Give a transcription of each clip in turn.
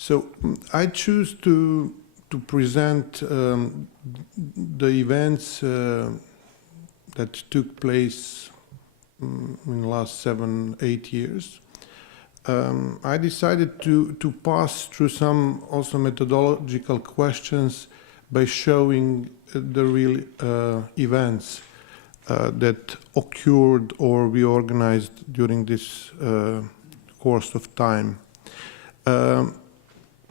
So I choose to present the events that took place in the last 7-8 years. I decided to pass through some also methodological questions by showing the real events that occurred or reorganized during this course of time.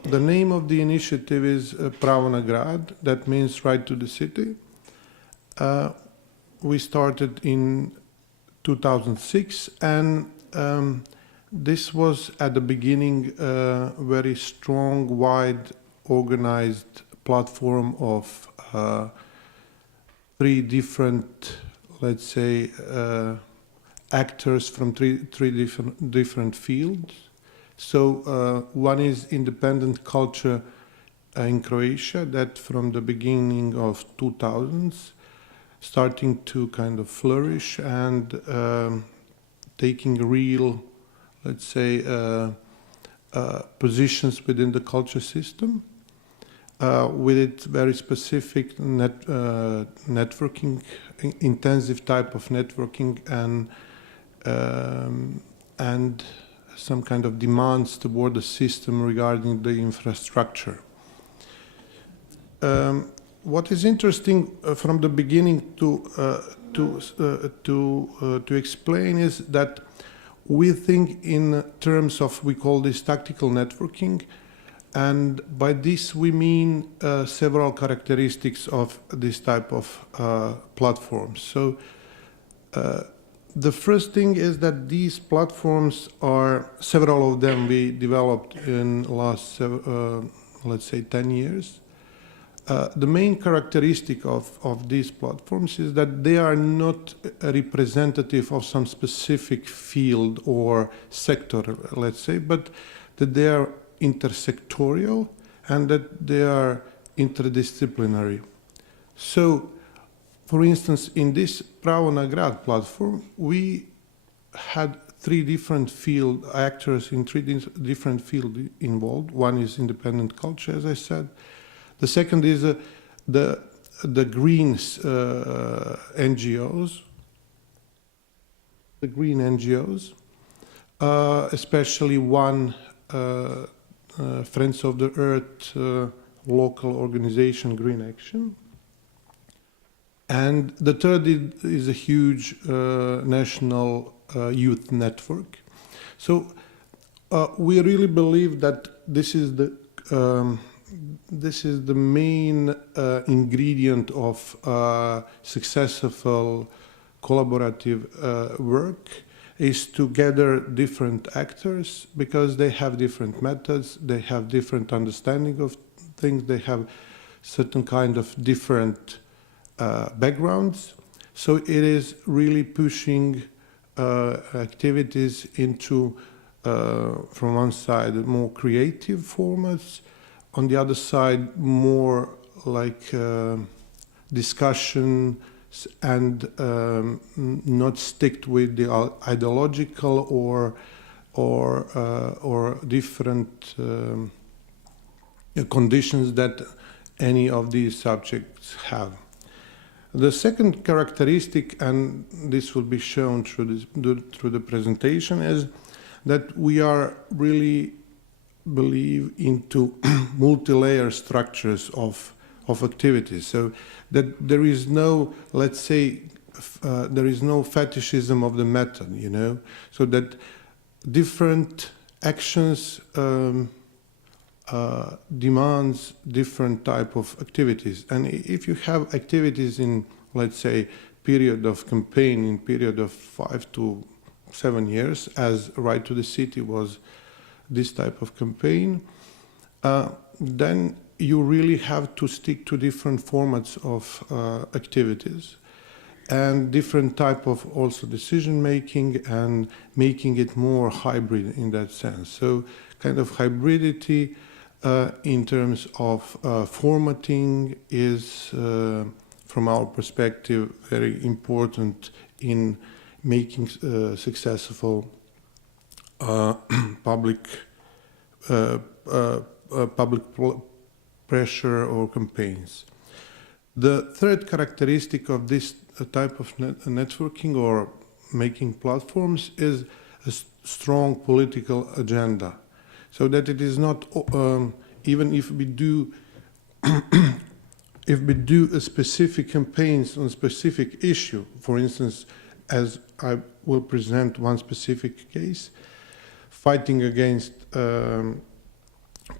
The name of the initiative is Pravo na grad, that means right to the city. We started in 2006, and this was at the beginning a very strong, wide, organized platform of 3 different, let's say, actors from three different fields. So one is independent culture in Croatia, that from the beginning of 2000s starting to kind of flourish and taking real, let's say, positions within the culture system, with its very specific networking, intensive type of networking, and some kind of demands toward the system regarding the infrastructure. What is interesting from the beginning to explain is that we think in terms of, we call this tactical networking, and by this we mean several characteristics of this type of platforms. So the first thing is that these platforms are, several of them we developed in the last, let's say, 10 years. The main characteristic of these platforms is that they are not a representative of some specific field or sector, let's say, but that they are intersectorial and that they are interdisciplinary. So, for instance, in this Pravo na grad platform, we had 3 different field actors in 3 different fields involved. One is independent culture, as I said. The second is the green NGOs, especially one Friends of the Earth local organization, Green Action. And the third is a huge national youth network. So we really believe that this is the main ingredient of successful collaborative work, is to gather different actors because they have different methods, they have different understanding of things, they have certain kind of different backgrounds. So it is really pushing activities into, from one side, more creative formats, on the other side, more like discussion and not stick with the ideological or different conditions that any of these subjects have. The second characteristic, and this will be shown through the presentation, is that we are really believe into multi-layer structures of activities, so that there is no, let's say, there is no fetishism of the method, you know, so that different actions demands different type of activities. And if you have activities in, let's say, period of campaign, in period of 5 to 7 years, as Right to the City was this type of campaign, then you really have to stick to different formats of activities and different type of also decision making and making it more hybrid in that sense. So kind of hybridity in terms of formatting is, from our perspective, very important in making successful public public pressure or campaigns. The third characteristic of this type of networking or making platforms is a strong political agenda, so that it is not even if we do if we do a specific campaigns on a specific issue, for instance, as I will present one specific case, fighting against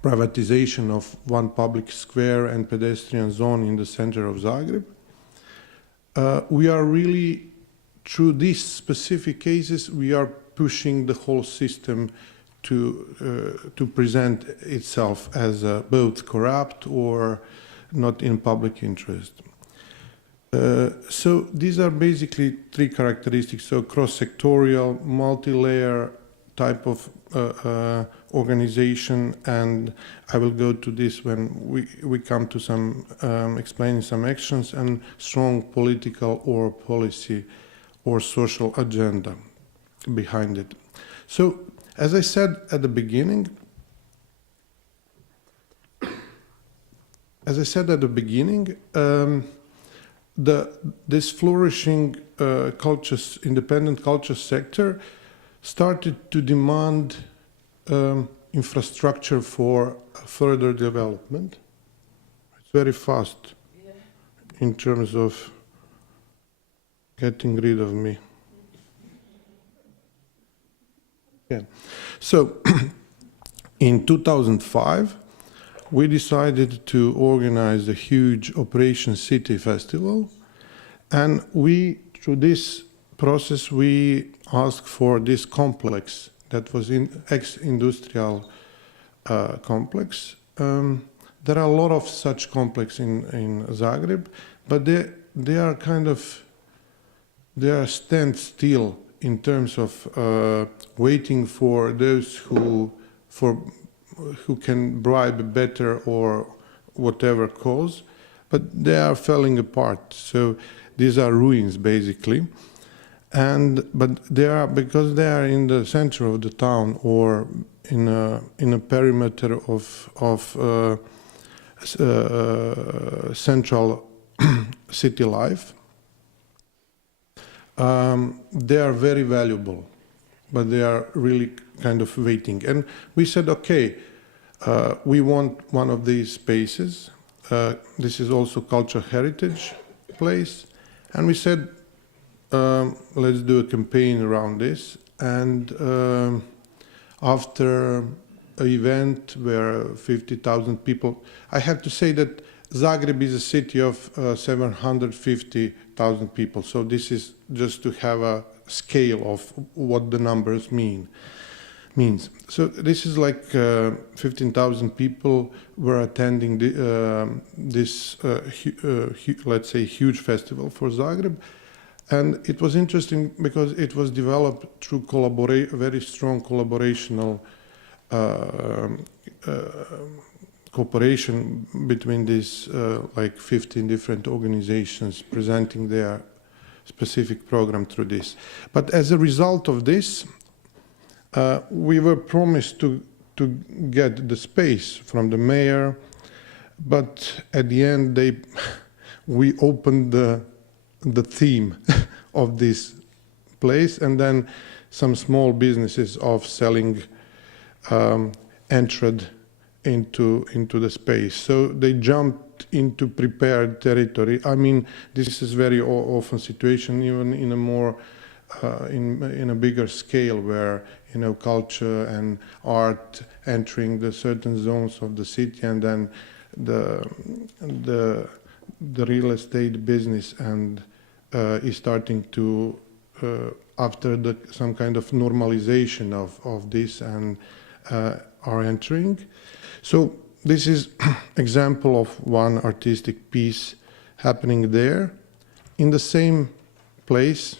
privatization of one public square and pedestrian zone in the center of Zagreb. We are really, through these specific cases, we are pushing the whole system to present itself as both corrupt or not in public interest. So these are basically three characteristics, so cross-sectorial, multi-layer type of organization, and I will go to this when we come to some explaining some actions, and strong political or policy or social agenda behind it. So as I said at the beginning, this flourishing independent culture sector started to demand infrastructure for further development. It's very fast in terms of getting rid of me. Yeah. So in 2005, we decided to organize a huge Operation City Festival, and through this process, we asked for this complex that was in ex-industrial complex. There are a lot of such complexes in Zagreb, but they are stand still in terms of waiting for those who can bribe better or whatever cause, but they are falling apart. So these are ruins basically, but because they are in the center of the town or in a perimeter of central city life. They are very valuable, but they are really kind of waiting. And we said, okay, we want one of these spaces. This is also cultural heritage place. And we said, let's do a campaign around this. And after an event where 50,000 people, I have to say that Zagreb is a city of 750,000 people. So this is just to have a scale of what the numbers means. So this is like 15,000 people were attending this, let's say, huge festival for Zagreb. And it was interesting because it was developed through very strong collaborational cooperation between these like 15 different organizations presenting their specific program through this. But as a result of this, we were promised to get the space from the mayor, but at the end we opened the theme of this place, and then some small businesses of selling entered into the space. So they jumped into prepared territory. I mean, this is very often situation, even in a more in a bigger scale, where culture and art entering the certain zones of the city, and then the real estate business and is starting to after some kind of normalization of this and are entering. So this is example of one artistic piece happening there in the same place.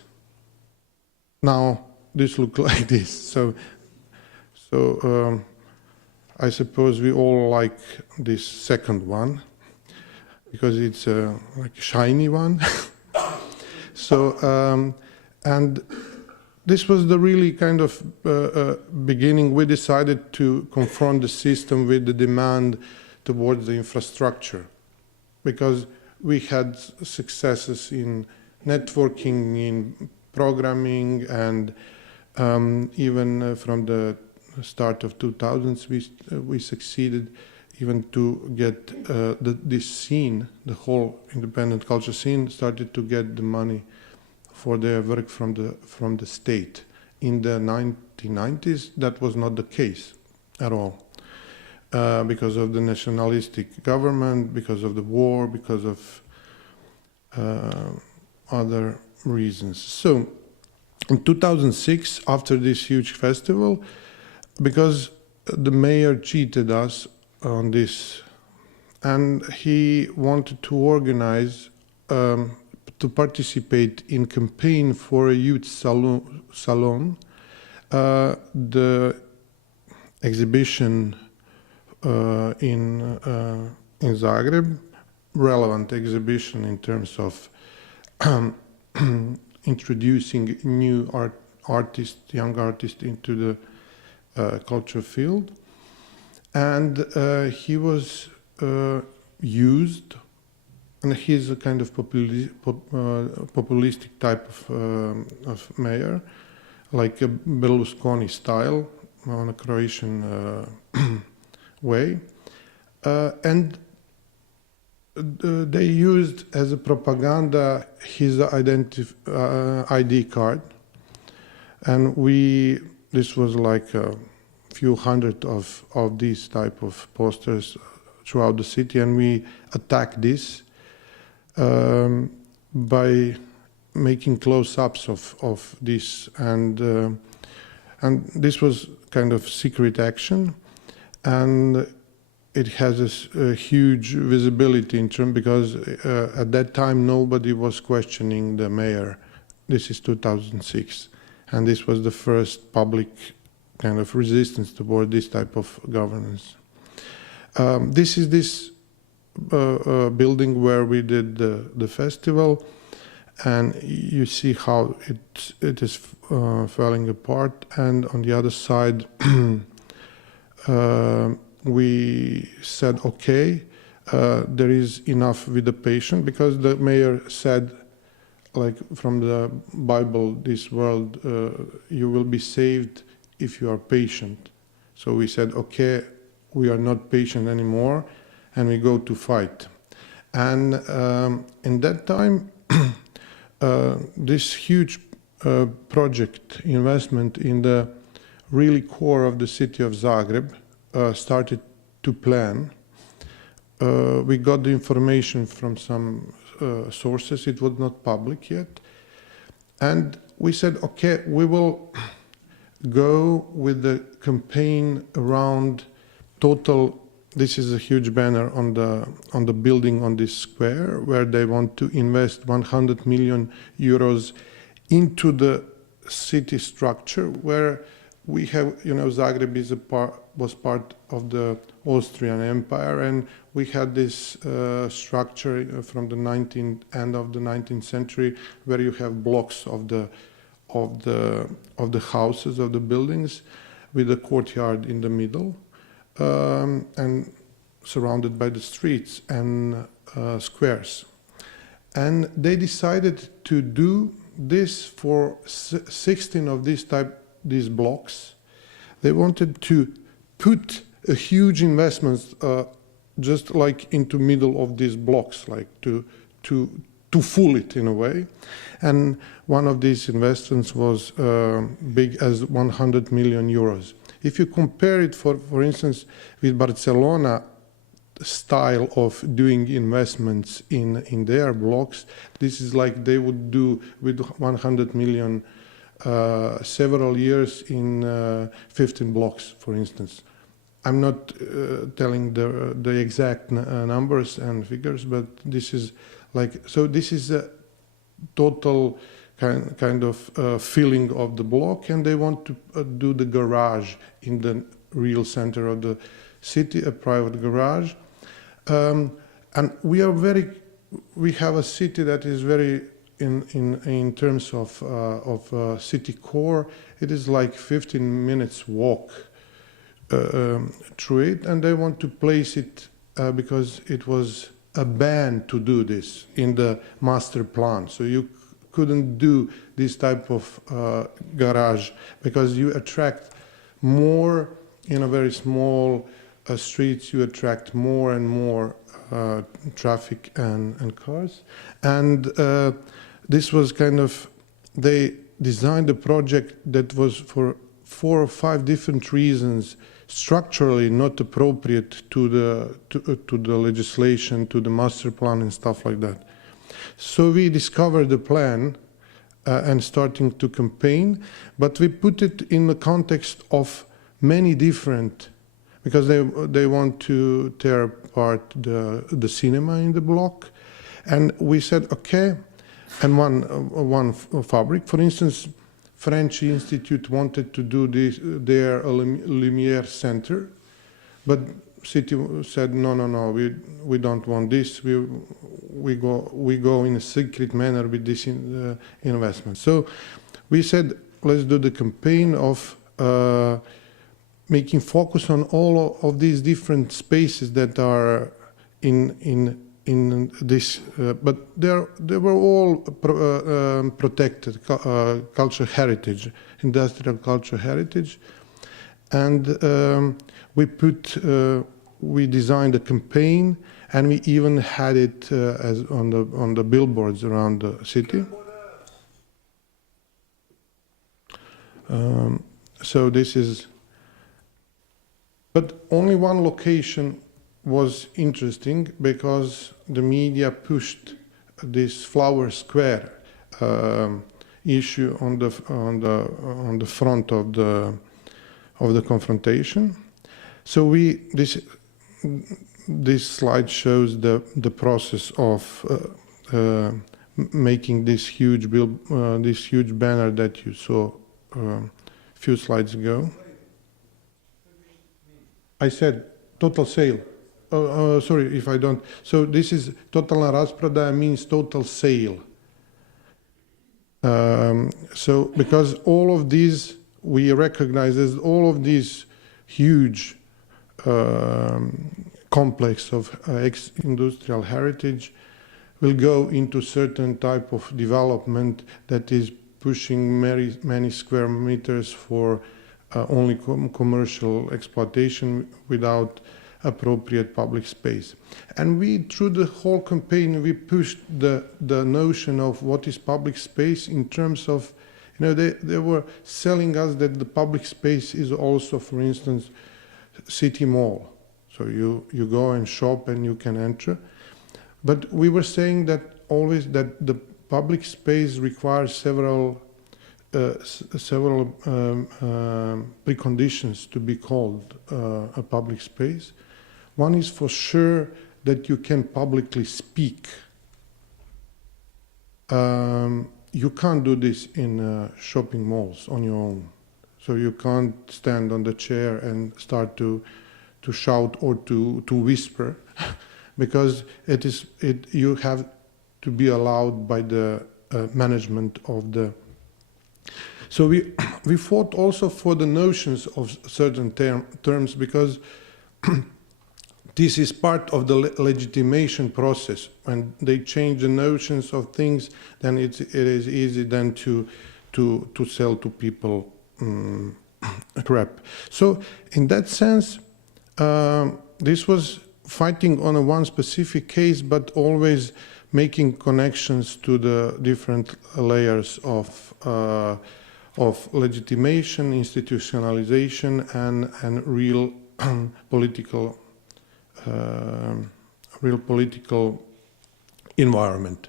Now this looks like this. So I suppose we all like this second one because it's like a shiny one. So and this was the really kind of beginning. We decided to confront the system with the demand towards the infrastructure, because we had successes in networking, in programming, and even from the start of 2000s, we succeeded even to get this scene, the whole independent culture scene, started to get the money for their work from the state. In the 1990s, that was not the case at all, because of the nationalistic government, because of the war, because of other reasons. So in 2006, after this huge festival, because the mayor cheated us on this, and he wanted to organize to participate in campaign for a youth salon, the exhibition in Zagreb, relevant exhibition in terms of introducing new young artists into the culture field. And he was used, and he's a kind of populistic type of mayor, like a Berlusconi style, on a Croatian way. And they used as a propaganda his ID card. And this was like a few hundred of these type of posters throughout the city, and we attacked this by making close-ups of this, and this was kind of secret action, and it has a huge visibility in terms, because at that time nobody was questioning the mayor. This is 2006, and this was the first public kind of resistance toward this type of governance. This is this building where we did the festival, and you see how it is falling apart. And on the other side, we said, okay, there is enough with the patient, because the mayor said, like from the Bible, this world, you will be saved if you are patient. So we said, okay, we are not patient anymore, and we go to fight. And in that time, this huge project investment in the really core of the city of Zagreb started to plan. We got the information from some sources. It was not public yet. And we said, okay, we will go with the campaign around total. This is a huge banner on the building on this square, where they want to invest 100 million euros into the city structure, where we have, Zagreb was part of the Austrian Empire, and we had this structure from the end of the 19th century, where you have blocks of the houses, of the buildings, with a courtyard in the middle, and surrounded by the streets and squares. And they decided to do this for 16 of these blocks. They wanted to put a huge investment just like into middle of these blocks, like to fool it in a way. And one of these investments was big as 100 million euros. If you compare it, for instance, with Barcelona style of doing investments in their blocks, this is like they would do with 100 million several years in 15 blocks, for instance. I'm not telling the exact numbers and figures, but this is like, so this is a total kind of filling of the block, and they want to do the garage in the real center of the city, a private garage. And we have a city that is very in terms of city core, it is like 15 minutes walk through it, and they want to place it because it was a ban to do this in the master plan. So you couldn't do this type of garage because you attract more in a very small streets. You attract more and more traffic and cars, and this was kind of, they designed a project that was for 4 or 5 different reasons structurally not appropriate to the legislation, to the master plan and stuff like that. So we discovered the plan and starting to campaign, but we put it in the context of many different, because they want to tear apart the cinema in the block, and we said okay. And one fabric, for instance, French Institute wanted to do this, their Lumiere Center, but city said no, we don't want this. We go in a secret manner with this investment. So we said let's do the campaign of making focus on all of these different spaces that are in this, but they were all protected cultural heritage, industrial cultural heritage, and we designed a campaign, and we even had it as on the billboards around the city. So this is, but only one location was interesting because the media pushed this flower square issue on the front of the confrontation. So this slide shows the process of making this huge banner that you saw a few slides ago. I said total sale. Sorry if I don't. So this is totalna rasprodaja means total sale. So because all of these, we recognize as all of these huge complex of ex-industrial heritage will go into certain type of development that is pushing many square meters for only commercial exploitation without appropriate public space. And we, through the whole campaign, we pushed the notion of what is public space in terms of, you know, they were selling us that the public space is also, for instance, city mall. So you go and shop and you can enter. But we were saying that always that the public space requires several preconditions to be called a public space. One is for sure that you can publicly speak. You can't do this in shopping malls on your own. So you can't stand on the chair and start to shout or to whisper, because you have to be allowed by the management of the. So we fought also for the notions of certain terms, because this is part of the legitimation process. When they change the notions of things, then it is easy then to sell to people crap. So in that sense, this was fighting on one specific case, but always making connections to the different layers of legitimation, institutionalization, and real political environment.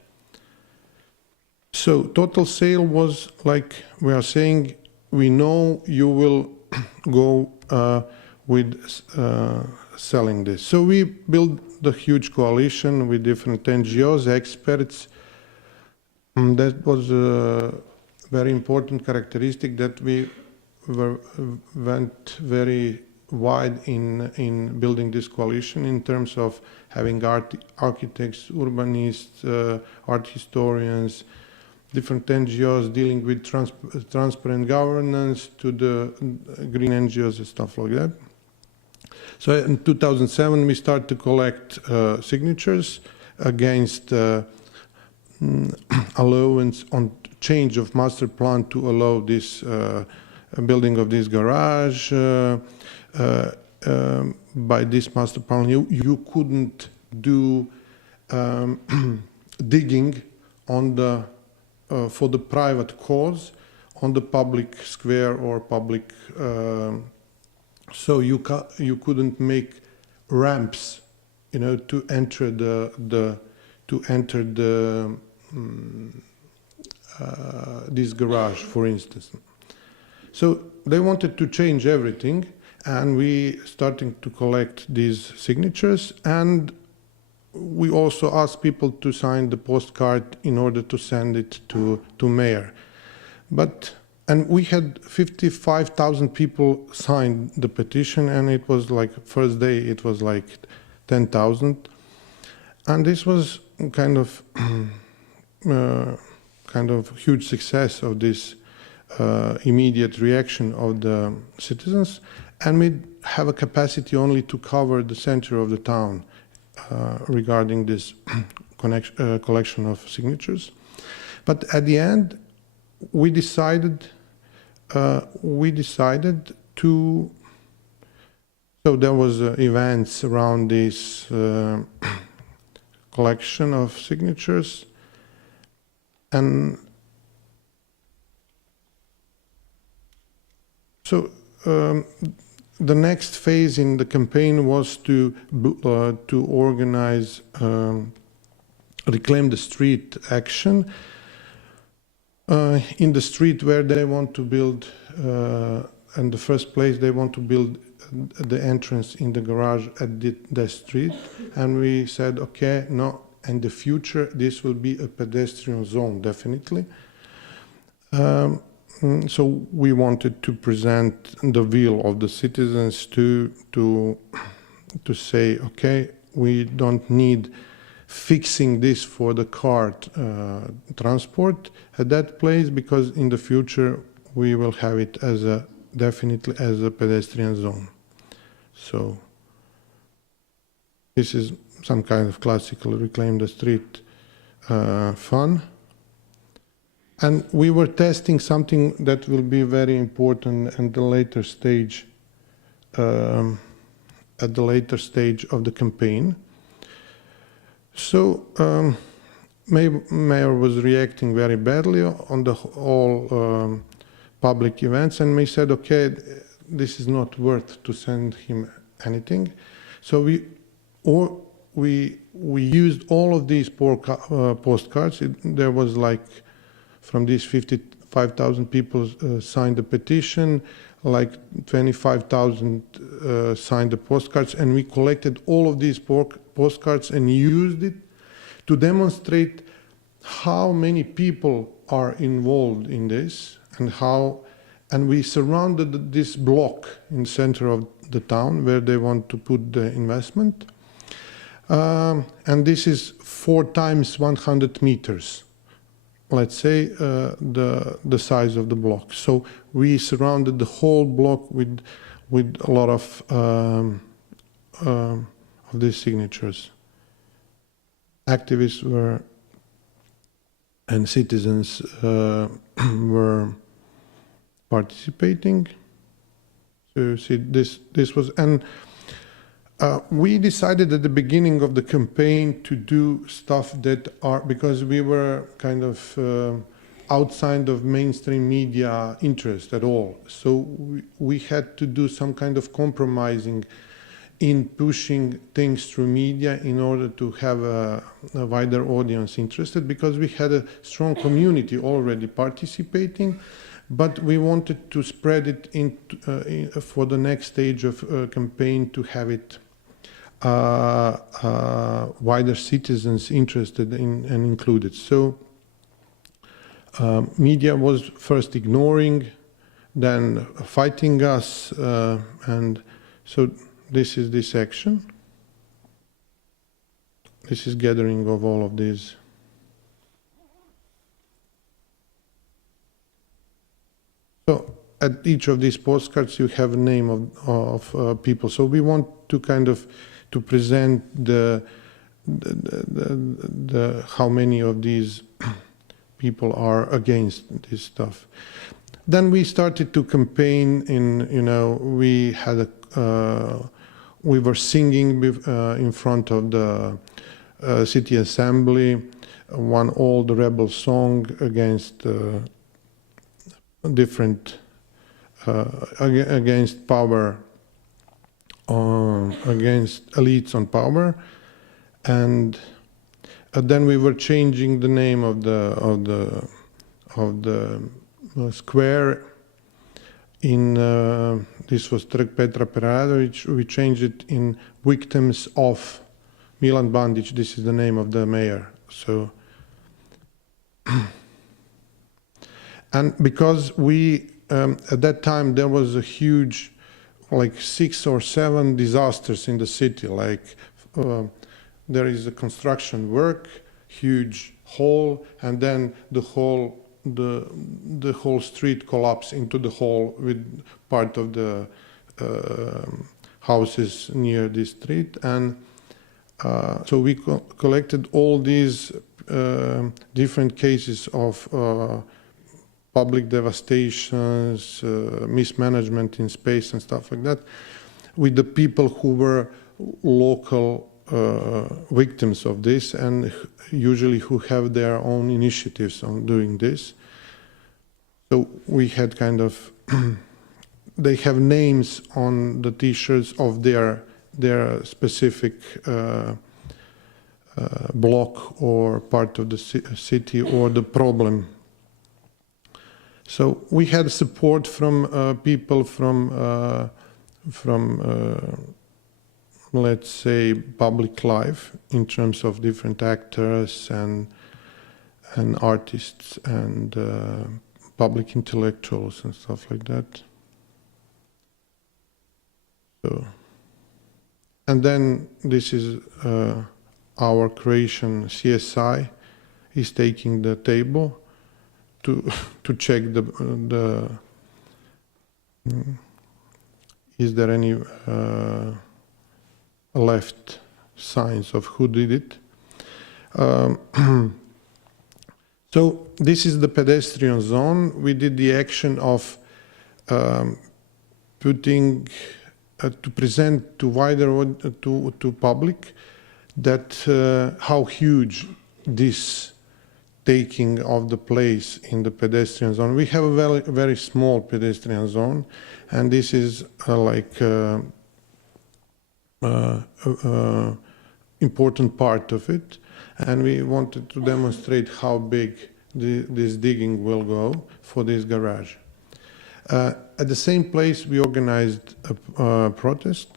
So total sale was like we are saying, we know you will go with selling this. So we built the huge coalition with different NGOs, experts. That was a very important characteristic, that we went very wide in building this coalition in terms of having architects, urbanists, art historians, different NGOs dealing with transparent governance to the green NGOs and stuff like that. So in 2007, we started to collect signatures against allowance on change of master plan to allow this building of this garage. By this master plan, you couldn't do digging on the for the private cause on the public square or public. So you couldn't make ramps, you know, to enter this garage, for instance. So they wanted to change everything, and we starting to collect these signatures, and we also asked people to sign the postcard in order to send it to mayor. And we had 55,000 people signed the petition, and it was like first day it was like 10,000, and this was kind of huge success of this immediate reaction of the citizens, and we have a capacity only to cover the center of the town regarding this collection of signatures. But at the end, we decided to. So there was events around this collection of signatures, and so the next phase in the campaign was to organize Reclaim the Street action in the street where they want to build. In the first place, they want to build the entrance in the garage at the street, and we said, okay, no, in the future this will be a pedestrian zone, definitely. So we wanted to present the will of the citizens to say, okay, we don't need fixing this for the car transport at that place, because in the future we will have it as definitely as a pedestrian zone. So this is some kind of classical Reclaim the Street fun. And we were testing something that will be very important at the later stage, of the campaign. So mayor was reacting very badly on the all public events, and we said, okay, this is not worth to send him anything. So we used all of these postcards. There was like, from these 55,000 people signed the petition, like 25,000 signed the postcards, and we collected all of these postcards and used it to demonstrate how many people are involved in this, and we surrounded this block in the center of the town where they want to put the investment, and this is 4 times 100 meters. Let's say the size of the block. So we surrounded the whole block with a lot of these signatures. Activists were and citizens were participating. So see, this was, and we decided at the beginning of the campaign to do stuff that are, because we were kind of outside of mainstream media interest at all. So we had to do some kind of compromising in pushing things through media in order to have a wider audience interested, because we had a strong community already participating, but we wanted to spread it for the next stage of campaign, to have it wider citizens interested in and included. So media was first ignoring, then fighting us, and so this is this action. This is gathering of all of these. So at each of these postcards you have a name of people. So we want to kind of to present the how many of these people are against this stuff. Then we started to campaign in, you know, we had we were singing in front of the city assembly, one old rebel song against different, against power, against elites on power, and then we were changing the name of the square. In this was Trg Petra Peradović. We changed it in victims of Milan Bandić. This is the name of the mayor. So, and because we at that time there was a huge, like 6 or 7 disasters in the city. Like there is a construction work, huge hole, and then the whole street collapsed into the hole with part of the houses near this street. And so we collected all these different cases of public devastations, mismanagement in space and stuff like that, with the people who were local victims of this, and usually who have their own initiatives on doing this. So we had kind of, they have names on the T-shirts of their specific block or part of the city or the problem. So we had support from people from let's say public life, in terms of different actors and artists and public intellectuals and stuff like that. So, and then this is our creation. CSI is taking the table to check the is there any left signs of who did it. So this is the pedestrian zone. We did the action of putting to present to wider to public that how huge this taking of the place in the pedestrian zone. We have a very, very small pedestrian zone, and this is like important part of it, and we wanted to demonstrate how big this digging will go for this garage. At the same place, we organized a protest.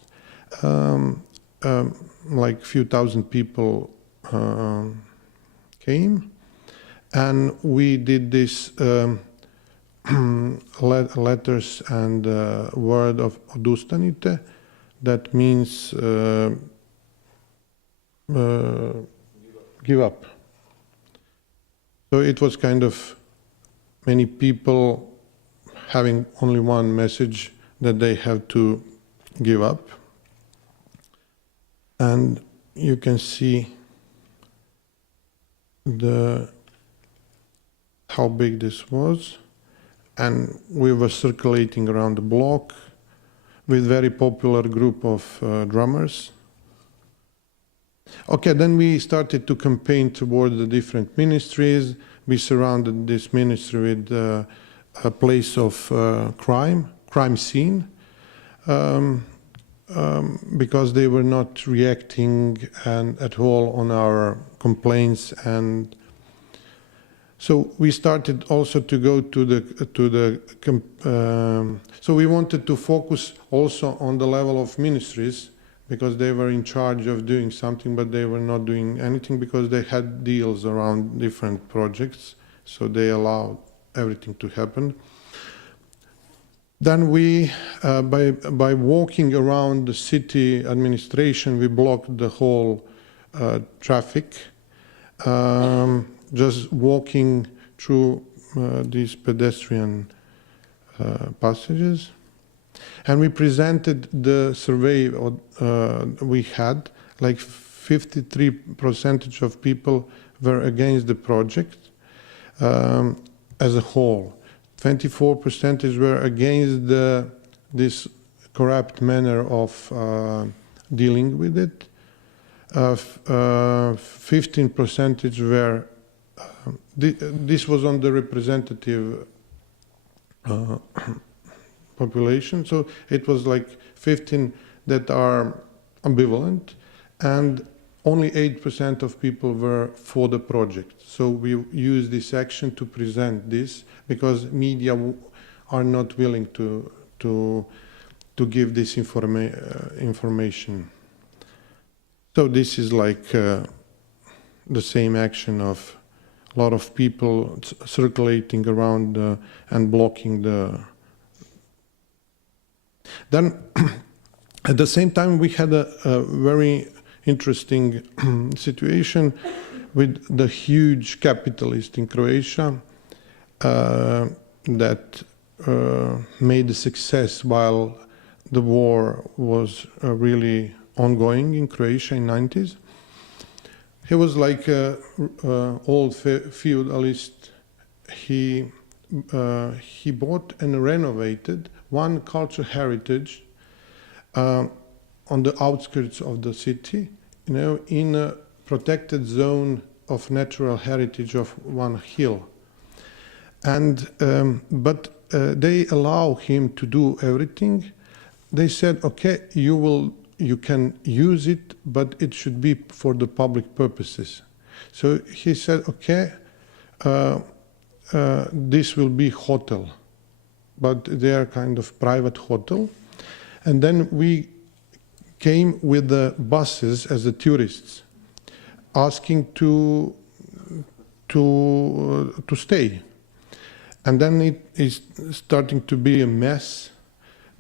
Like few thousand people came, and we did this letters and word of odustanite. That means give up. So it was kind of many people having only one message, that they have to give up. And you can see how big this was. And we were circulating around the block with very popular group of drummers. Okay, then we started to campaign toward the different ministries. We surrounded this ministry with a place of crime scene, because they were not reacting at all on our complaints. And so we started also to go so we wanted to focus also on the level of ministries, because they were in charge of doing something, but they were not doing anything because they had deals around different projects, so they allowed everything to happen. Then we, by walking around the city administration, we blocked the whole traffic. Just walking through these pedestrian passages. And we presented the survey we had, like 53% of people were against the project as a whole. 24% were against this corrupt manner of dealing with it. 15% were, this was on the representative population, so it was like 15 that are ambivalent, and only 8% of people were for the project. So we used this action to present this, because media are not willing to give this information. So this is like the same action of a lot of people circulating around and blocking the. Then, at the same time, we had a very interesting situation with the huge capitalist in Croatia that made a success while the war was really ongoing in Croatia in the 90s. He was like an old feudalist. He bought and renovated one cultural heritage on the outskirts of the city, in a protected zone of natural heritage of one hill. And but they allow him to do everything. They said, okay, you can use it, but it should be for the public purposes. So he said, okay, this will be hotel, but they are kind of private hotel. And then we came with the buses as the tourists, asking to stay. And then it is starting to be a mess,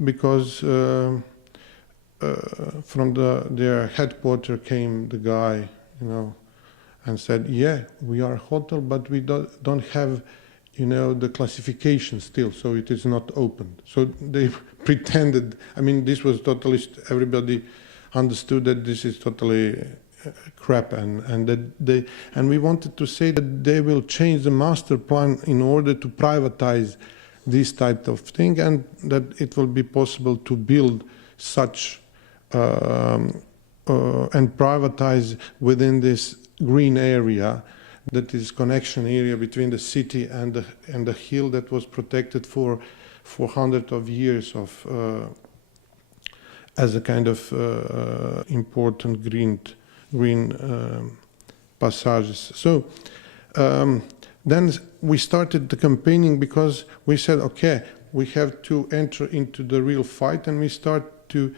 because from their headquarters came the guy, and said, yeah, we are a hotel, but we don't have, the classification still, so it is not open. So they pretended, this was totally, everybody understood that this is totally crap, and we wanted to say that they will change the master plan in order to privatize this type of thing, and that it will be possible to build such and privatize within this green area, that is connection area between the city and the hill that was protected for hundreds of years of as a kind of important green passages. So then we started the campaigning, because we said, okay, we have to enter into the real fight, and we start to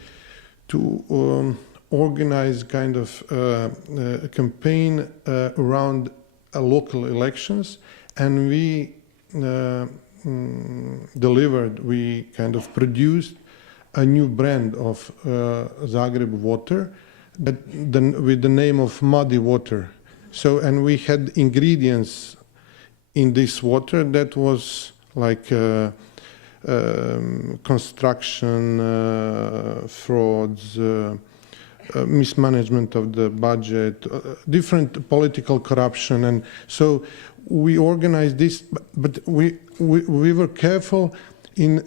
organize kind of a campaign around local elections, and we kind of produced a new brand of Zagreb water with the name of muddy water. So, and we had ingredients in this water that was like construction frauds, mismanagement of the budget, different political corruption. And so we organized this, but we were careful in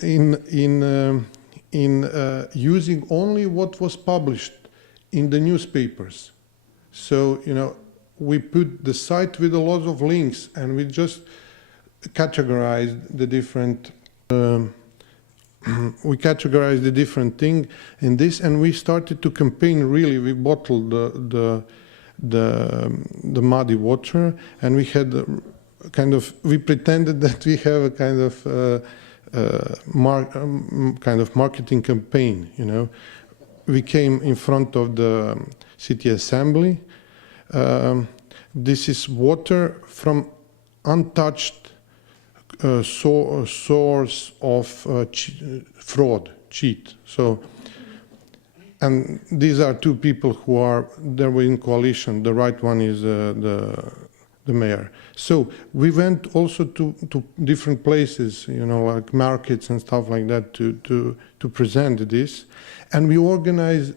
using only what was published in the newspapers. So, we put the site with a lot of links, and we just categorized the different thing in this, and we started to campaign. Really, we bottled the muddy water, and we had we pretended that we have a kind of marketing campaign. We came in front of the city assembly. This is water from untouched source of fraud, cheat. So, and these are two people who were in coalition. The right one is the the mayor. So we went also to different places, you know, like markets and stuff like that, to present this, and we organized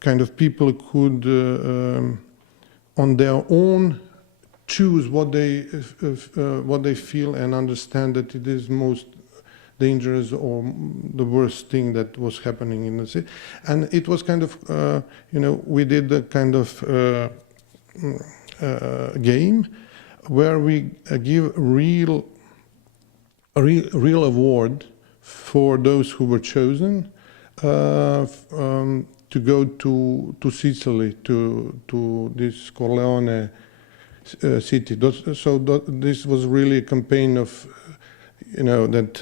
kind of people could on their own choose what they feel and understand that it is most dangerous or the worst thing that was happening in the city. And it was kind of, you know, we did a kind of game where we give real award for those who were chosen to go to Sicily, to this Corleone city. This was really a campaign of, you know, that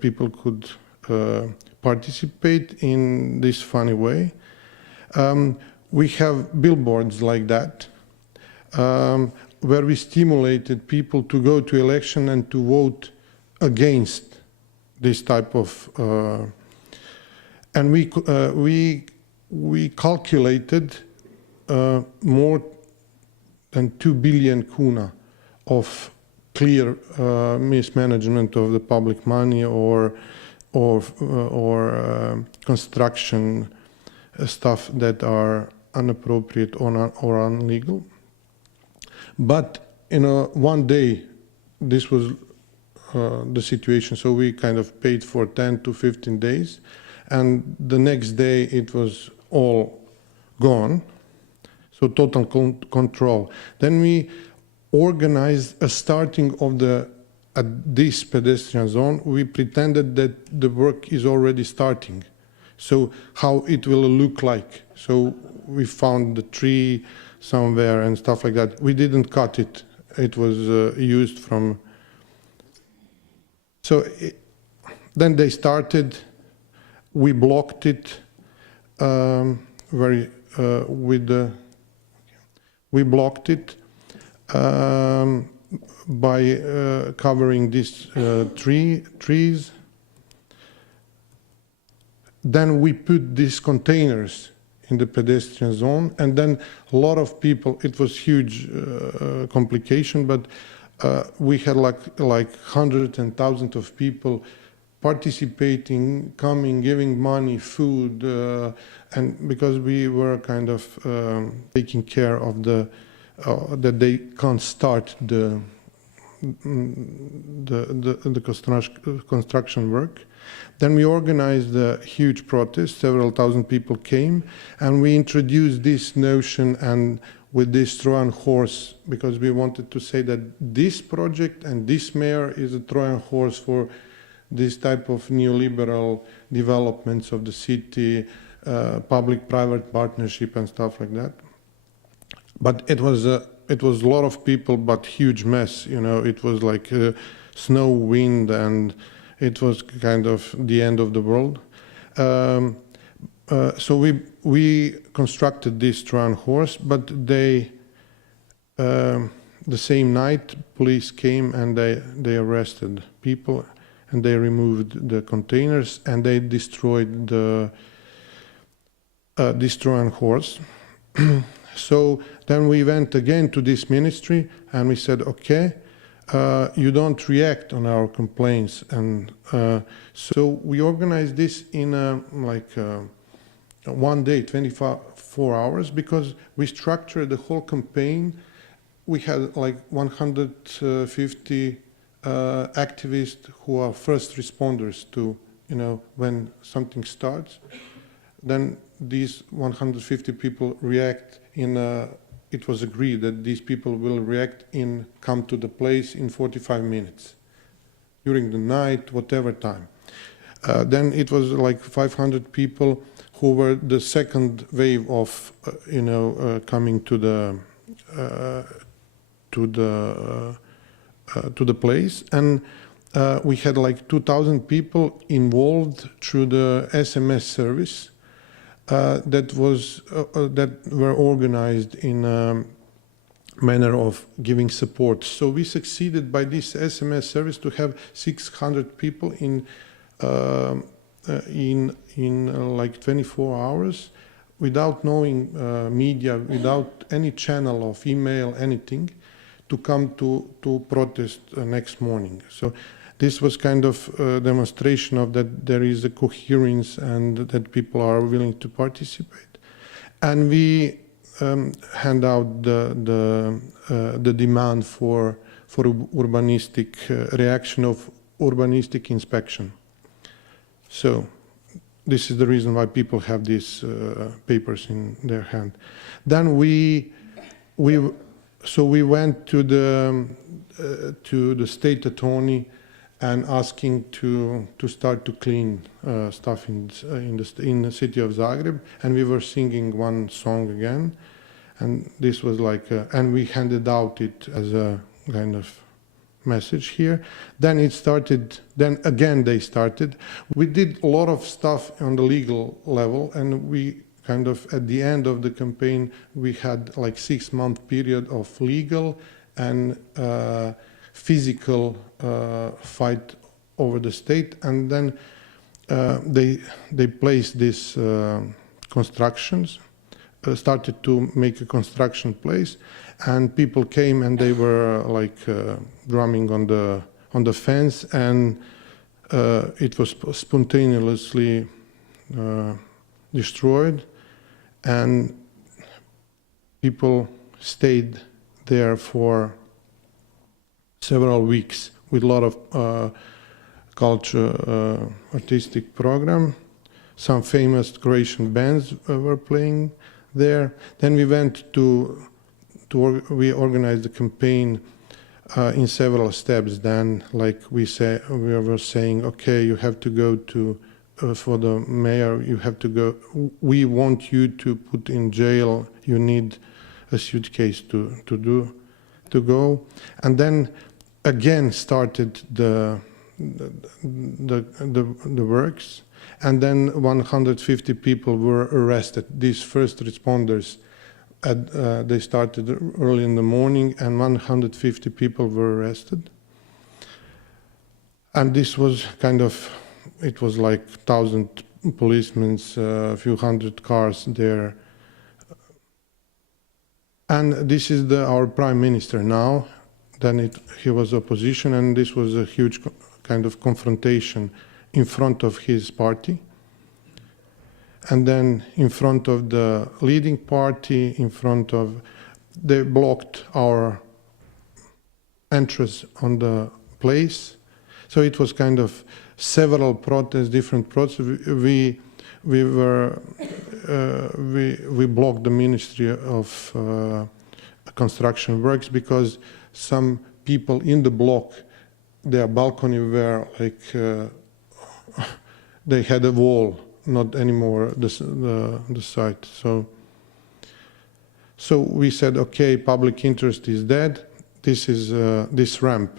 people could participate in this funny way. We have billboards like that, where we stimulated people to go to election and to vote against this type of, and we calculated more than 2 billion kuna of clear mismanagement of the public money or construction stuff that are inappropriate or illegal. But you know, one day this was the situation, so we kind of paid for 10 to 15 days, and the next day it was all gone, so total control. Then we organized a starting of this pedestrian zone. We pretended that the work is already starting, so how it will look like. So we found the tree somewhere and stuff like that. We didn't cut it. It was used from. So then they started. We blocked it we blocked it by covering these trees. Then we put these containers in the pedestrian zone, and then a lot of people, it was huge complication, but we had like hundreds and thousands of people participating, coming, giving money, food, and because we were kind of taking care of that they can't start the construction work. Then we organized a huge protest. Several thousand people came, and we introduced this notion and with this Trojan horse, because we wanted to say that this project and this mayor is a Trojan horse for this type of neoliberal developments of the city, public-private partnership and stuff like that. But it was a lot of people, but huge mess. You know, it was like snow, wind, and it was kind of the end of the world. So we constructed this Trojan horse, but the same night police came and they arrested people, and they removed the containers, and they destroyed this Trojan horse. So then we went again to this ministry and we said, okay, you don't react on our complaints. And so we organized this in one day, 24 hours, because we structured the whole campaign. We had like 150 activists who are first responders to, you know, when something starts. Then these 150 people react it was agreed that these people will react come to the place in 45 minutes, during the night, whatever time. Then it was like 500 people who were the second wave of, coming to the place, and we had like 2,000 people involved through the SMS service. That were organized in a manner of giving support. So we succeeded by this SMS service to have 600 people in like 24 hours, without knowing media, without any channel of email, anything, to come to protest next morning. So this was kind of a demonstration of that there is a coherence and that people are willing to participate. And we hand out the demand for urbanistic reaction of urbanistic inspection. So this is the reason why people have these papers in their hand. Then we went to the state attorney and asking to start to clean stuff in the city of Zagreb, and we were singing one song again, and this was like, and we handed out it as a kind of message here. Then it started. Then again they started. We did a lot of stuff on the legal level, and we kind of at the end of the campaign we had like 6-month period of legal and physical fight over the state, and then they placed these constructions, started to make a construction place, and people came and they were like drumming on the fence, and it was spontaneously destroyed, and people stayed there for several weeks with a lot of culture, artistic program. Some famous Croatian bands were playing there. Then we went we organized the campaign in several steps. Then, like we were saying, okay, you have to go to for the mayor. You have to go. We want you to put in jail. You need a suitcase to go, and then again started the works, and then 150 people were arrested. These first responders, they started early in the morning, and 150 people were arrested. And this was kind of, it was like 1,000 policemen, a few hundred cars there. And this is our prime minister now. Then he was opposition, and this was a huge kind of confrontation in front of his party. And then in front of the leading party, they blocked our entrance on the place. So it was kind of several protests, different protests. We blocked the Ministry of Construction Works because some people in the block, their balcony were like they had a wall, not anymore the site. So we said, okay, public interest is dead. This is this ramp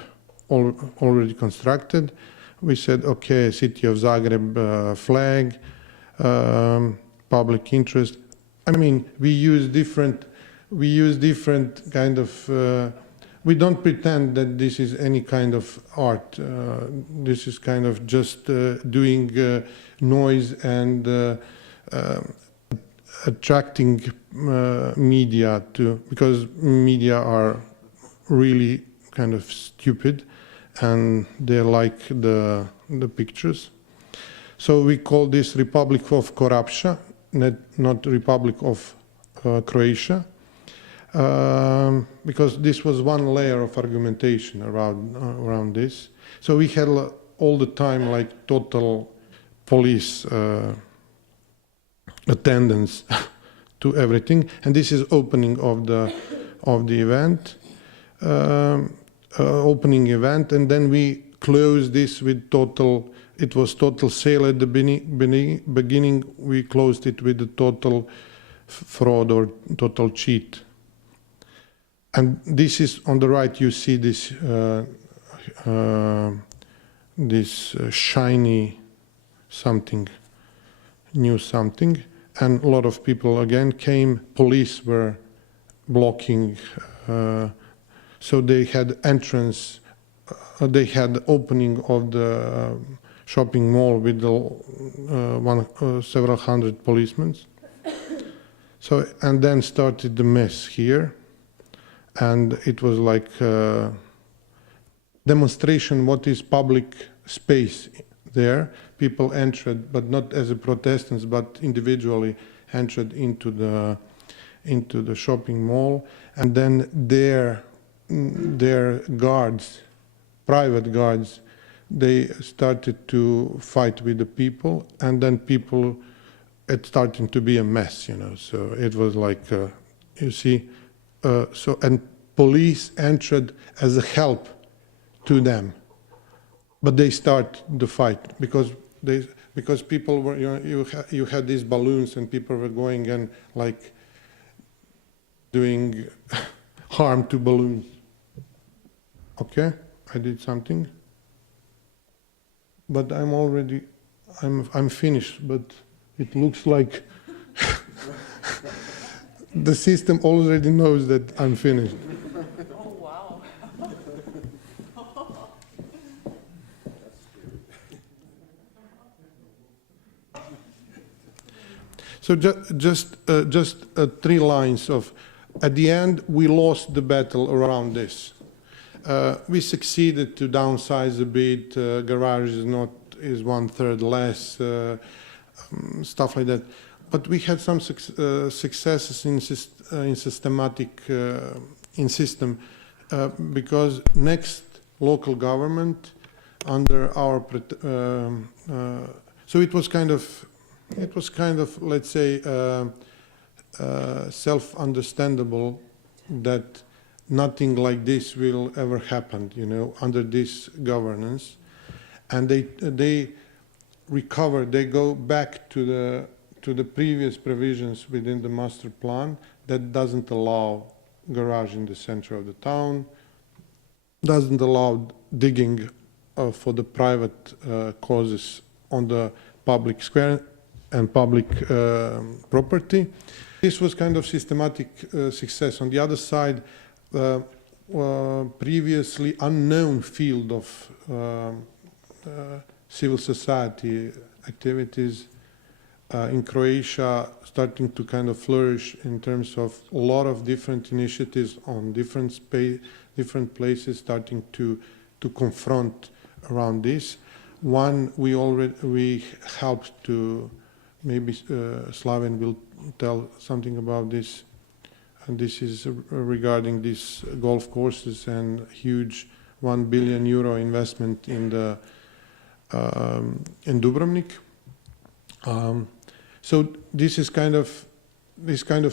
already constructed. We said, okay, City of Zagreb flag, public interest. I mean, we use different kind of. We don't pretend that this is any kind of art. This is kind of just doing noise and attracting media because media are really kind of stupid and they like the pictures. So we call this Republic of Corruption, not Republic of Croatia. Because this was one layer of argumentation around this. So we had all the time like total police attendance to everything, and this is opening of the event, opening event, and then we closed this with total. It was total sale at the beginning. We closed it with the total fraud or total cheat. And this is on the right. You see this shiny something, new something, and a lot of people again came. Police were blocking, so they had entrance. They had opening of the shopping mall with several hundred policemen. So, and then started the mess here, and it was like demonstration what is public space there. People entered, but not as a Protestants, but individually entered into the shopping mall, and then their guards, private guards, they started to fight with the people, and then people, it started to be a mess, you know. So it was like, you see, and police entered as a help to them, but they start the fight because people were, you had these balloons and people were going and like doing harm to balloons. Okay, I did something, but I'm finished, but it looks like the system already knows that I'm finished. Oh, wow. So just 3 lines of, at the end, we lost the battle around this. We succeeded to downsize a bit, garage is 1/3 less, stuff like that. But we had some successes in system, because next local government under our so it was kind of let's say self-understandable that nothing like this will ever happen, you know, under this governance, and they recover, they go back to the previous provisions within the master plan that doesn't allow garage in the center of the town, doesn't allow digging for the private causes on the public square and public property. This was kind of systematic success. On the other side, previously unknown field of civil society activities in Croatia starting to kind of flourish in terms of a lot of different initiatives on different places starting to confront around this. One, we helped to, maybe Slaven will tell something about this, and this is regarding these golf courses and huge €1 billion investment in Dubrovnik. So this is kind of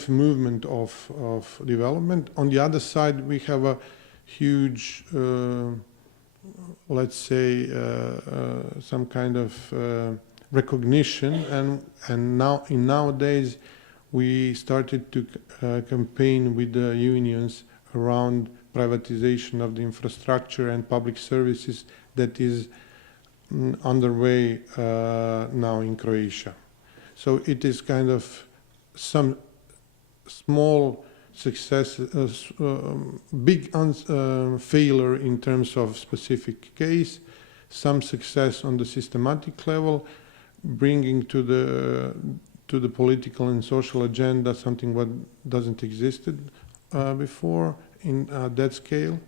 movement of development. On the other side, we have a huge, let's say, some kind of recognition, and nowadays we started to campaign with the unions around privatization of the infrastructure and public services that is underway now in Croatia. So it is kind of some small success, big failure in terms of specific case, some success on the systematic level, bringing to the political and social agenda something what doesn't existed before in that scale,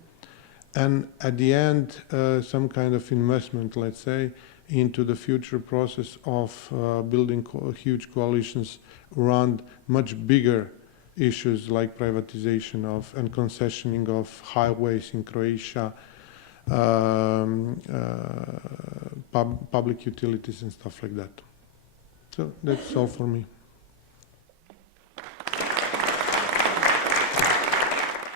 and at the end some kind of investment, let's say, into the future process of building huge coalitions around much bigger issues like privatization of and concessioning of highways in Croatia, public utilities and stuff like that. So that's all for me.